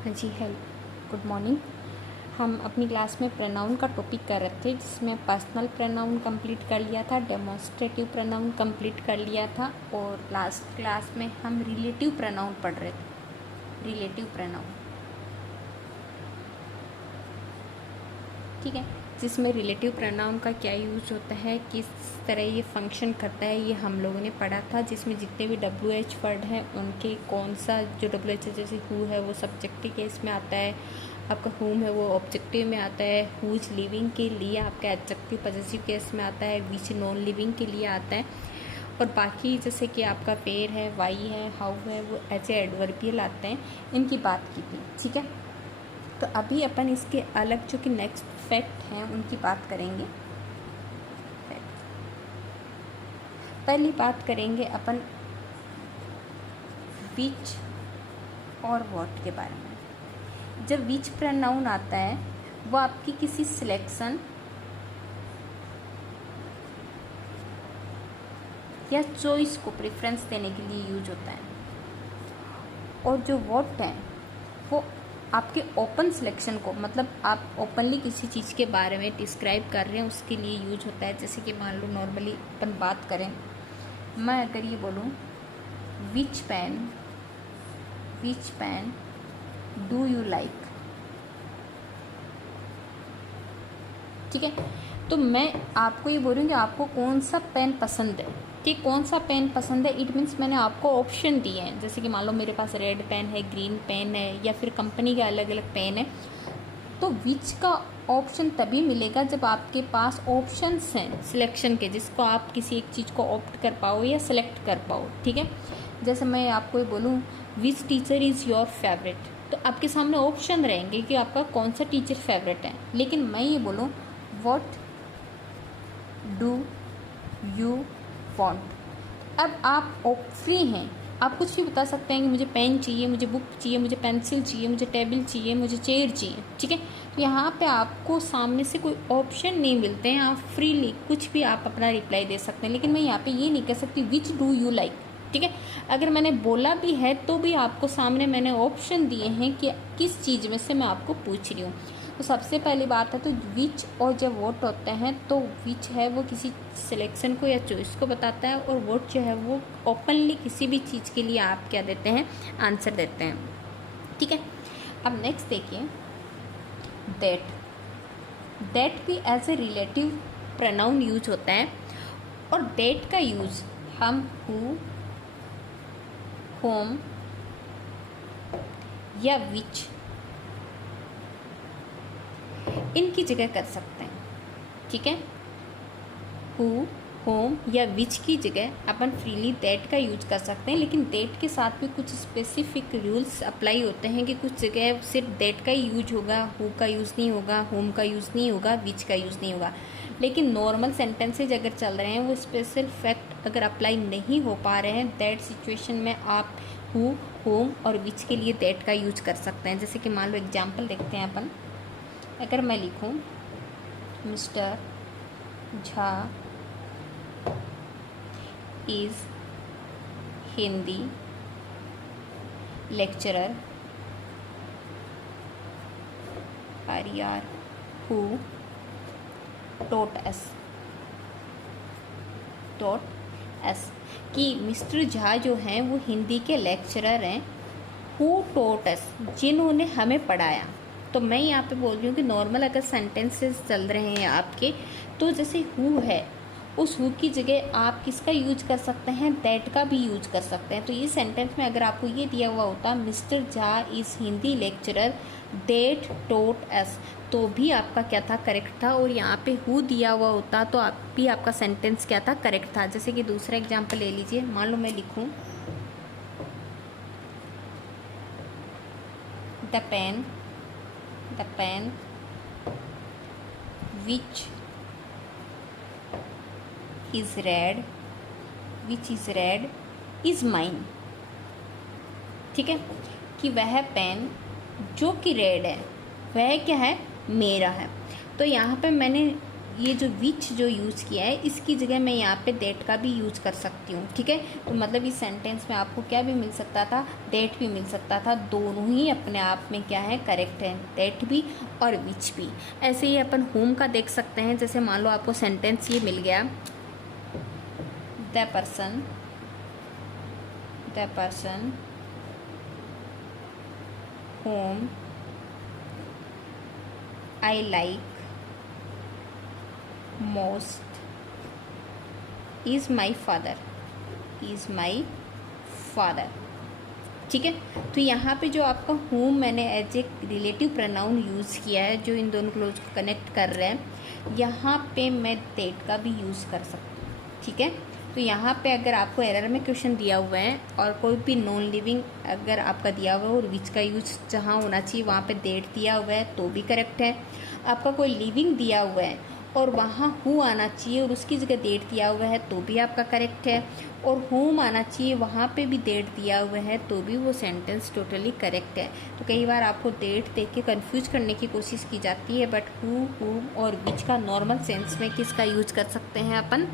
हाँ जी, hello, good morning. हम अपनी क्लास में प्रोनाउन का टॉपिक कर रहे थे, जिसमें पर्सनल प्रोनाउन कंप्लीट कर लिया था, डेमोन्स्ट्रेटिव प्रोनाउन कंप्लीट कर लिया था और लास्ट क्लास में हम रिलेटिव प्रोनाउन पढ़ रहे थे। रिलेटिव प्रोनाउन, ठीक है, जिसमें रिलेटिव प्रोनाउन का क्या यूज होता है, किस तरह ये फंक्शन करता है, ये हम लोगों ने पढ़ा था। जिसमें जितने भी WH वर्ड हैं उनके कौन सा जो WH है, जैसे हु है वो सब्जेक्टिव केस में आता है, आपका हुम है वो ऑब्जेक्टिव में आता है, हु इज लिविंग के लिए आपका एडजेक्टिव पॉजेसिव केस में आता है, विच नॉन लिविंग के लिए आता है, और बाकी जैसे कि आपका पेयर है, वाई है, हाउ है, वो एज ए एडवर्बियल आते हैं। इनकी बात की थी, ठीक है। तो अभी अपन इसके अलग जो कि नेक्स्ट फैक्ट हैं उनकी बात करेंगे। पहली बात करेंगे अपन विच और व्हाट के बारे में। जब विच प्रोनाउन आता है वो आपकी किसी सिलेक्शन या चॉइस को प्रेफरेंस देने के लिए यूज होता है, और जो व्हाट है वो आपके ओपन सिलेक्शन को, मतलब आप ओपनली किसी चीज़ के बारे में डिस्क्राइब कर रहे हैं उसके लिए यूज होता है। जैसे कि मान लो नॉर्मली अपन बात करें, मैं अगर ये बोलूँ विच पेन डू यू लाइक, ठीक है, तो मैं आपको ये बोल रही हूँ कि आपको कौन सा पेन पसंद है, ठीक, कौन सा पेन पसंद है। इट मीन्स मैंने आपको ऑप्शन दिए हैं, जैसे कि मान लो मेरे पास रेड पेन है, ग्रीन पेन है, या फिर कंपनी के अलग अलग पेन है। तो विच का ऑप्शन तभी मिलेगा जब आपके पास ऑप्शंस हैं सिलेक्शन के, जिसको आप किसी एक चीज़ को ऑप्ट कर पाओ या सिलेक्ट कर पाओ, ठीक है। जैसे मैं आपको ये बोलूँ विच टीचर इज़ योर फेवरेट, तो आपके सामने ऑप्शन रहेंगे कि आपका कौन सा टीचर फेवरेट है। लेकिन मैं ये बोलूँ व्हाट डू यू वांट, अब आप फ्री हैं, आप कुछ भी बता सकते हैं कि मुझे पेन चाहिए, मुझे बुक चाहिए, मुझे पेंसिल चाहिए, मुझे टेबल चाहिए, मुझे चेयर चाहिए, ठीक है। तो यहाँ पे आपको सामने से कोई ऑप्शन नहीं मिलते हैं, आप फ्रीली कुछ भी आप अपना रिप्लाई दे सकते हैं। लेकिन मैं यहाँ पे ये नहीं कह सकती विच डू यू लाइक, ठीक है। अगर मैंने बोला भी है तो भी आपको सामने मैंने ऑप्शन दिए हैं कि किस चीज़ में से मैं आपको पूछ रही हूँ। तो सबसे पहली बात है, तो विच और जब वोट होते हैं तो विच है वो किसी सिलेक्शन को या चॉइस को बताता है, और वोट जो है वो ओपनली किसी भी चीज़ के लिए आप क्या देते हैं, आंसर देते हैं, ठीक है। अब नेक्स्ट देखिए दैट भी as a relative pronoun use होता है, और दैट का यूज हम हु, होम या विच इनकी जगह कर सकते हैं, ठीक है। हु, होम या विच की जगह अपन फ्रीली दैट का यूज कर सकते हैं। लेकिन दैट के साथ भी कुछ स्पेसिफिक रूल्स अप्लाई होते हैं कि कुछ जगह सिर्फ दैट का ही यूज होगा, हु का यूज़ नहीं होगा, होम का यूज़ नहीं होगा, विच का यूज़ नहीं होगा। लेकिन नॉर्मल सेंटेंसेज अगर चल रहे हैं, वो स्पेशल फैक्ट अगर अप्लाई नहीं हो पा रहे हैं, दैट सिचुएशन में आप हु, होम और विच के लिए दैट का यूज कर सकते हैं। जैसे कि मान लो एग्जाम्पल देखते हैं अपन, अगर मैं लिखूं mister Jha is Hindi lecturer RER who taught S कि मिस्टर झा जो हैं वो हिंदी के लेक्चरर हैं, हु टॉट एस जिन्होंने हमें पढ़ाया। तो मैं यहाँ पे बोल रही हूँ कि नॉर्मल अगर सेंटेंसेस चल रहे हैं आपके, तो जैसे हु है उस हु की जगह आप किसका यूज कर सकते हैं, दैट का भी यूज कर सकते हैं। तो ये सेंटेंस में अगर आपको ये दिया हुआ होता mister Jha is Hindi lecturer that taught S, तो भी आपका क्या था, करेक्ट था। और यहाँ पे हु दिया हुआ होता तो आप भी आपका सेंटेंस क्या था, करेक्ट था। जैसे कि दूसरा एग्जाम्पल ले लीजिए, मान लो मैं लिखूँ the pen which is red is mine, ठीक है, कि वह पेन जो कि रेड है वह क्या है, मेरा है। तो यहाँ पे मैंने ये जो विच जो यूज़ किया है इसकी जगह मैं यहाँ पे दैट का भी यूज़ कर सकती हूँ, ठीक है। तो मतलब इस सेंटेंस में आपको क्या भी मिल सकता था, दैट भी मिल सकता था। दोनों ही अपने आप में क्या है, करेक्ट है, दैट भी और विच भी। ऐसे ही अपन होम का देख सकते हैं। जैसे मान लो आपको सेंटेंस ये मिल गया, the person whom I like most is my father, ठीक है। तो यहाँ पे जो आपका होम मैंने as a relative pronoun use किया है जो इन दोनों क्लोज को कनेक्ट कर रहे हैं, यहाँ पे मैं दैट का भी यूज़ कर सकती हूँ, ठीक है। तो यहाँ पे अगर आपको एरर में क्वेश्चन दिया हुआ है और कोई भी नॉन लिविंग अगर आपका दिया हुआ है और विच का यूज जहाँ होना चाहिए वहाँ पे दैट दिया हुआ है तो भी करेक्ट है। आपका कोई लिविंग दिया हुआ है और वहाँ हु आना चाहिए और उसकी जगह दैट दिया हुआ है तो भी आपका करेक्ट है, और होम आना चाहिए वहाँ पे भी दैट दिया हुआ है तो भी वो सेंटेंस टोटली करेक्ट है। तो कई बार आपको दैट देख के कन्फ्यूज करने की कोशिश की जाती है, बट हु, होम और विच का नॉर्मल सेंस में किसका यूज कर सकते हैं अपन,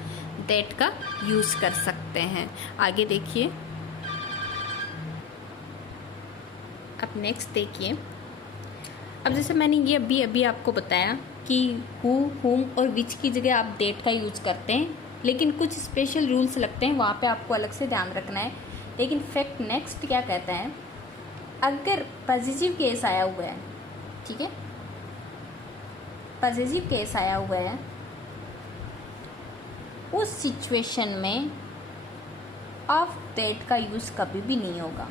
दैट का यूज़ कर सकते हैं। आगे देखिए, अब नेक्स्ट देखिए। अब जैसे मैंने ये अभी आपको बताया कि हु, होम और विच की जगह आप दैट का यूज़ करते हैं, लेकिन कुछ स्पेशल रूल्स लगते हैं, वहाँ पे आपको अलग से ध्यान रखना है। लेकिन फैक्ट नेक्स्ट क्या कहता है, अगर पॉजिटिव केस आया हुआ है, ठीक है, पॉजिटिव केस आया हुआ है, उस सिचुएशन में ऑफ दैट का यूज़ कभी भी नहीं होगा,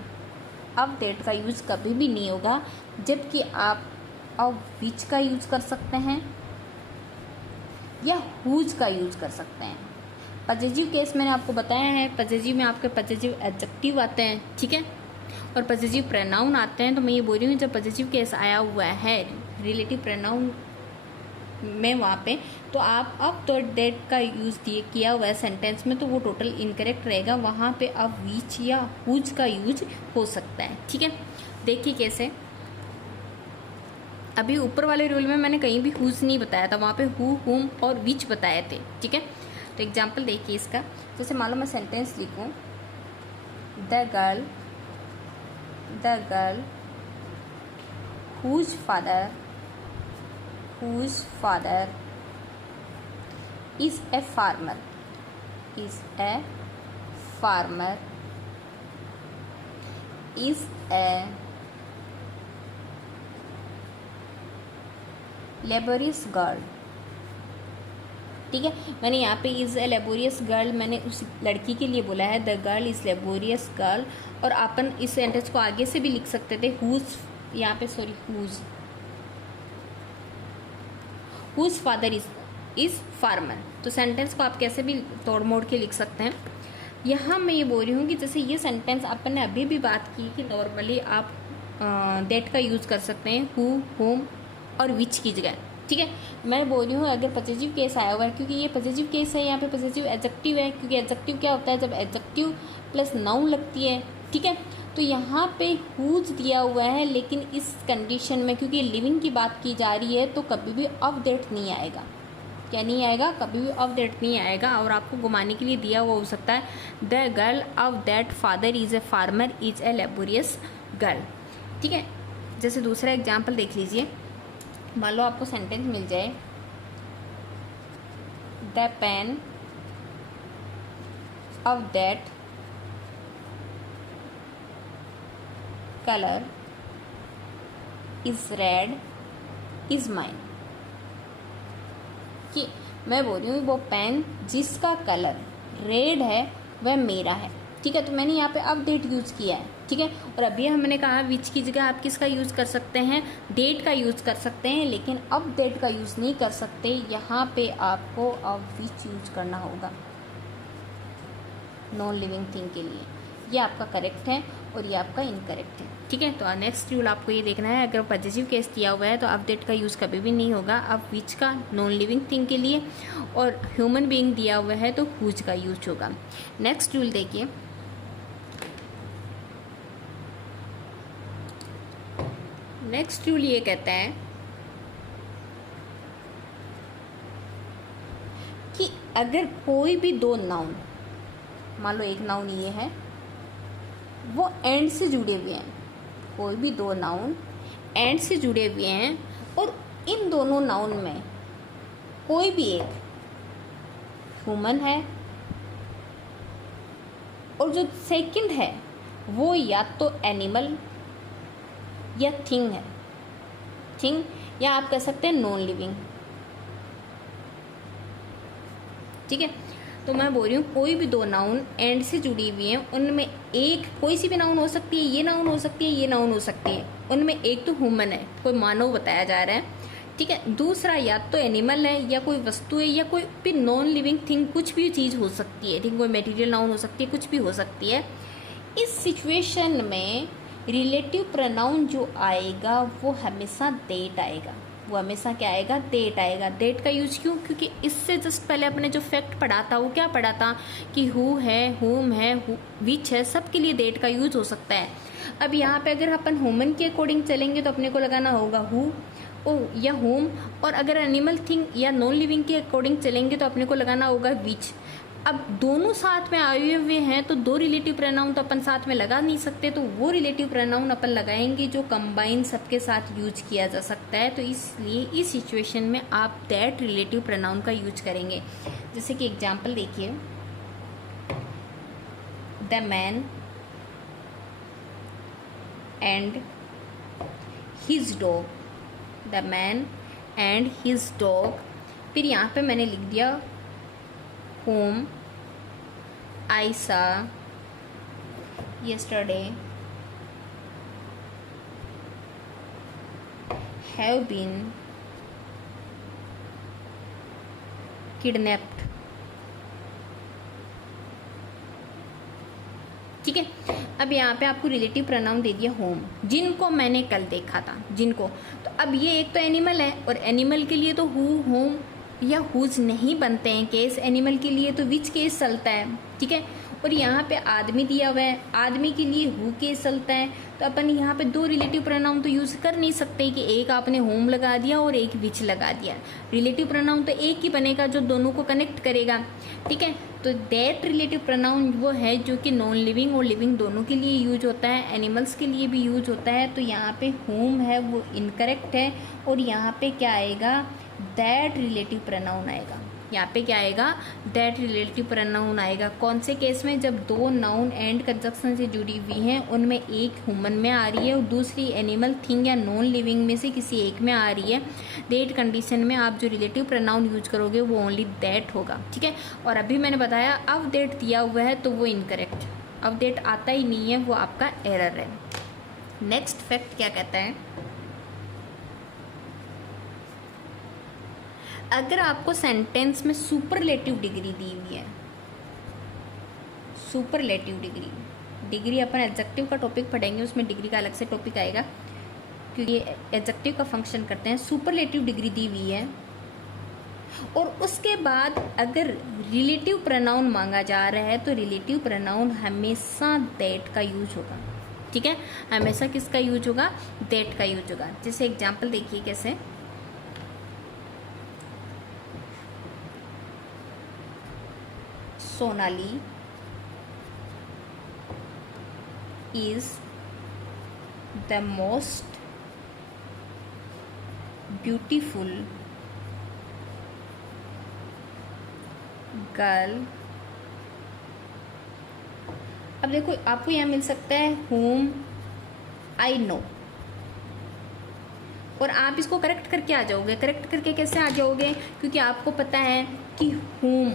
ऑफ दैट का यूज़ कभी भी नहीं होगा, जबकि आप ऑफ विच का यूज़ कर सकते हैं या हुज का यूज़ कर सकते हैं। पॉजिटिव केस मैंने आपको बताया है, पॉजिटिव में आपके पॉजिटिव एडजेक्टिव आते हैं, ठीक है, और पॉजिटिव प्रोनाउन आते हैं। तो मैं ये बोल रही हूँ जब पॉजिटिव केस आया हुआ है रिलेटिव प्रोनाउन में वहाँ पे, तो आप अब तो दैट का यूज़ किया हुआ है सेंटेंस में तो वो टोटल इनकरेक्ट रहेगा, वहाँ पे अब विच या हुज का यूज हो सकता है, ठीक है। देखिए कैसे, अभी ऊपर वाले रूल में मैंने कहीं भी हुज नहीं बताया था, वहाँ पे हु, होम और विच बताए थे, ठीक है। तो एग्जाम्पल देखिए इसका, जैसे मान लो मैं सेंटेंस लिखूँ, the girl whose father is a farmer is a laborious girl, ठीक है। मैंने यहाँ पे इज़ ए लेबोरियस गर्ल मैंने उस लड़की के लिए बोला है, the girl is laborious girl, और अपन इस सेंटेंस को आगे से भी लिख सकते थे, हुज, यहाँ पे sorry whose father is farmer. तो सेंटेंस को आप कैसे भी तोड़ मोड़ के लिख सकते हैं। यहाँ मैं ये बोल रही हूँ कि जैसे ये सेंटेंस अपन ने अभी भी बात की कि नॉर्मली आप दैट का यूज़ कर सकते हैं हु, होम और विच की जगह, ठीक है। मैं बोल रही हूँ अगर पॉजिटिव केस आया हुआ है, क्योंकि ये पॉजिटिव केस है, यहाँ पे पॉजिटिव एडजेक्टिव है, क्योंकि एडजेक्टिव क्या होता है जब एडजेक्टिव प्लस नाउन लगती है, ठीक है। तो यहाँ पे हुज दिया हुआ है, लेकिन इस कंडीशन में क्योंकि लिविंग की बात की जा रही है तो कभी भी ऑफ दैट नहीं आएगा। क्या नहीं आएगा, कभी भी ऑफ दैट नहीं आएगा। और आपको घुमाने के लिए दिया हुआ हो सकता है, the girl of that father is a farmer is a laborious girl, ठीक है। जैसे दूसरा एग्जाम्पल देख लीजिए, मान लो आपको सेंटेंस मिल जाए, the pain of that colour is red is mine, कि मैं बोल रही हूँ वो पेन जिसका कलर रेड है वह मेरा है, ठीक है। तो मैंने यहाँ पे अब डेट यूज़ किया है, ठीक है। और अभी हमने कहा विच की जगह आप किसका यूज़ कर सकते हैं, डेट का यूज़ कर सकते हैं, लेकिन अब डेट का यूज़ नहीं कर सकते। यहाँ पे आपको अब विच यूज करना होगा नॉन लिविंग थिंग के लिए। ये आपका करेक्ट है और ये आपका इनकरेक्ट है, ठीक है। तो नेक्स्ट रूल आपको ये देखना है, अगर पॉजिटिव केस दिया हुआ है तो अब दैट का यूज़ कभी भी नहीं होगा अब विच का नॉन लिविंग थिंग के लिए, और ह्यूमन बीइंग दिया हुआ है तो हुज का यूज होगा। नेक्स्ट रूल देखिए, नेक्स्ट रूल ये कहता है अगर कोई भी दो नाउन, मान लो एक नाउन ये है, वो एंड से जुड़े हुए हैं, कोई भी दो नाउन एंड से जुड़े हुए हैं और इन दोनों नाउन में कोई भी एक ह्यूमन है और जो सेकंड है वो या तो एनिमल या थिंग है, थिंग, या आप कह सकते हैं नॉन लिविंग। ठीक है, तो मैं बोल रही हूँ कोई भी दो नाउन एंड से जुड़ी हुई हैं, उनमें एक कोई सी भी नाउन हो सकती है, ये नाउन हो सकती है, ये नाउन हो सकती है, उनमें एक तो ह्यूमन है, कोई मानव बताया जा रहा है। ठीक है, दूसरा या तो एनिमल है या कोई वस्तु है या कोई भी नॉन लिविंग थिंग, कुछ भी चीज़ हो सकती है। ठीक है, कोई मटेरियल नाउन हो सकती है, कुछ भी हो सकती है। इस सिचुएशन में रिलेटिव प्रोनाउन जो आएगा वो हमेशा देट आएगा, वो हमेशा क्या आएगा, देट आएगा। देट का यूज क्यों, क्योंकि इससे जस्ट पहले अपने जो फैक्ट पढ़ा था वो क्या पढ़ा था कि हु है, हुम है, विच है, सबके लिए देट का यूज हो सकता है। अब यहाँ पे अगर अपन ह्यूमन के अकॉर्डिंग चलेंगे तो अपने को लगाना होगा हु या होम, और अगर एनिमल थिंग या नॉन लिविंग के अकॉर्डिंग चलेंगे तो अपने को लगाना होगा विच। अब दोनों साथ में आए हुए हैं तो दो रिलेटिव प्रोनाउन तो अपन साथ में लगा नहीं सकते, तो वो रिलेटिव प्रोनाउन अपन लगाएंगे जो कंबाइन सबके साथ यूज किया जा सकता है। तो इसलिए इस सिचुएशन में आप दैट रिलेटिव प्रोनाउन का यूज करेंगे। जैसे कि एग्जांपल देखिए, the man and his dog, the man and his dog. फिर यहाँ पे मैंने लिख दिया whom I saw yesterday have been kidnapped। ठीक है, अब यहाँ पे आपको रिलेटिव प्रोनाउन दे दिया होम, जिनको मैंने कल देखा था, जिनको। तो अब ये एक तो एनिमल है और एनिमल के लिए तो हु, होम या हुज नहीं बनते हैं केस, एनिमल के लिए तो विच केस चलता है। ठीक है, और यहाँ पे आदमी दिया हुआ है, आदमी के लिए हु केस चलता है। तो अपन यहाँ पे दो रिलेटिव प्रोनाउन तो यूज़ कर नहीं सकते कि एक आपने होम लगा दिया और एक विच लगा दिया। रिलेटिव प्रोनाउन तो एक ही बनेगा जो दोनों को कनेक्ट करेगा। ठीक है, तो दैट रिलेटिव प्रोनाउन वो है जो कि नॉन लिविंग और लिविंग दोनों के लिए यूज होता है, एनिमल्स के लिए भी यूज होता है। तो यहाँ पे होम है वो इनकरेक्ट है और यहाँ पे क्या आएगा, दैट रिलेटिव प्रोनाउन आएगा। यहाँ पे क्या आएगा, दैट रिलेटिव प्रोनाउन आएगा। कौन से केस में, जब दो नाउन एंड कंजक्शन से जुड़ी हुई हैं, उनमें एक ह्यूमन में आ रही है और दूसरी एनिमल थिंग या नॉन लिविंग में से किसी एक में आ रही है। दैट कंडीशन में आप जो रिलेटिव प्रोनाउन यूज करोगे वो ओनली दैट होगा। ठीक है, और अभी मैंने बताया अब दैट दिया हुआ है तो वो इनकरेक्ट, अब दैट आता ही नहीं है, वो आपका एरर है। नेक्स्ट फैक्ट क्या कहता है, अगर आपको सेंटेंस में सुपरलेटिव डिग्री दी हुई है, सुपरलेटिव डिग्री, डिग्री अपन एडजेक्टिव का टॉपिक पढ़ेंगे, उसमें डिग्री का अलग से टॉपिक आएगा क्योंकि एडजेक्टिव का फंक्शन करते हैं। सुपरलेटिव डिग्री दी हुई है और उसके बाद अगर रिलेटिव प्रोनाउन मांगा जा रहा है तो रिलेटिव प्रोनाउन हमेशा दैट का यूज होगा। ठीक है, हमेशा किसका यूज होगा, दैट का यूज होगा। जैसे एग्जाम्पल देखिए कैसे, Sonali is the most beautiful girl. अब देखो आपको यहाँ मिल सकता है whom I know, और आप इसको करेक्ट करके आ जाओगे। करेक्ट करके कैसे आ जाओगे, क्योंकि आपको पता है कि whom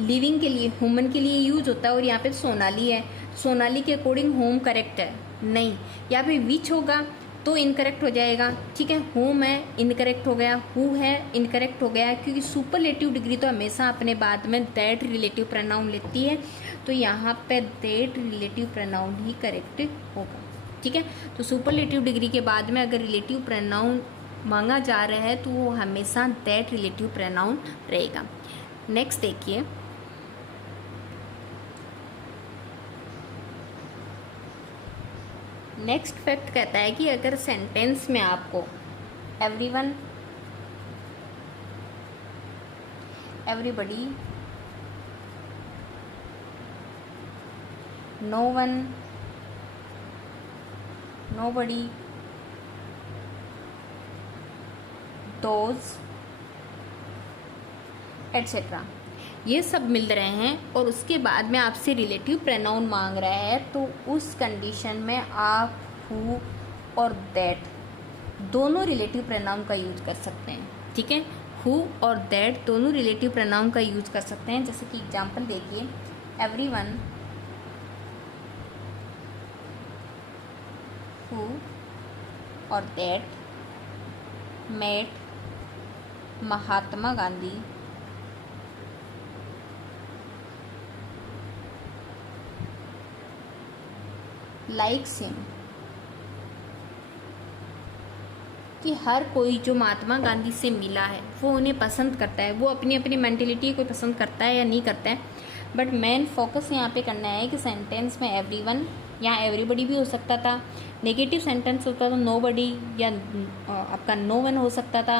लिविंग के लिए, ह्यूमन के लिए यूज होता है और यहाँ पे सोनाली है, सोनाली के अकॉर्डिंग होम करेक्ट है नहीं, या फिर विच होगा तो इनकरेक्ट हो जाएगा। ठीक है, होम है इनकरेक्ट हो गया, हु है इनकरेक्ट हो गया, क्योंकि सुपरलेटिव डिग्री तो हमेशा अपने बाद में दैट रिलेटिव प्रोनाउन लेती है, तो यहाँ पे that relative pronoun he correct होगा। ठीक है, तो सुपरलेटिव डिग्री के बाद में अगर रिलेटिव प्रोनाउन मांगा जा रहा है तो वो हमेशा दैट रिलेटिव प्रोनाउन रहेगा। नेक्स्ट देखिए, नेक्स्ट फैक्ट कहता है कि अगर सेंटेंस में आपको everyone, everybody, no one, nobody, those, etcetera. ये सब मिल रहे हैं और उसके बाद में आपसे रिलेटिव प्रोनाउन मांग रहा है, तो उस कंडीशन में आप हु और दैट दोनों रिलेटिव प्रोनाउन का यूज कर सकते हैं। ठीक है, हु और दैट दोनों रिलेटिव प्रोनाउन का यूज कर सकते हैं। जैसे कि एग्जांपल देखिए, एवरीवन, हु और that met Mahatma Gandhi likes him, कि हर कोई जो महात्मा गांधी से मिला है वो उन्हें पसंद करता है। वो अपनी अपनी मेंटेलिटी को पसंद करता है या नहीं करता है, बट मेन फोकस यहाँ पे करना है कि सेंटेंस में एवरीवन, यहाँ एवरीबडी भी हो सकता था। नेगेटिव सेंटेंस होता तो नोबडी या आपका नो वन हो सकता था।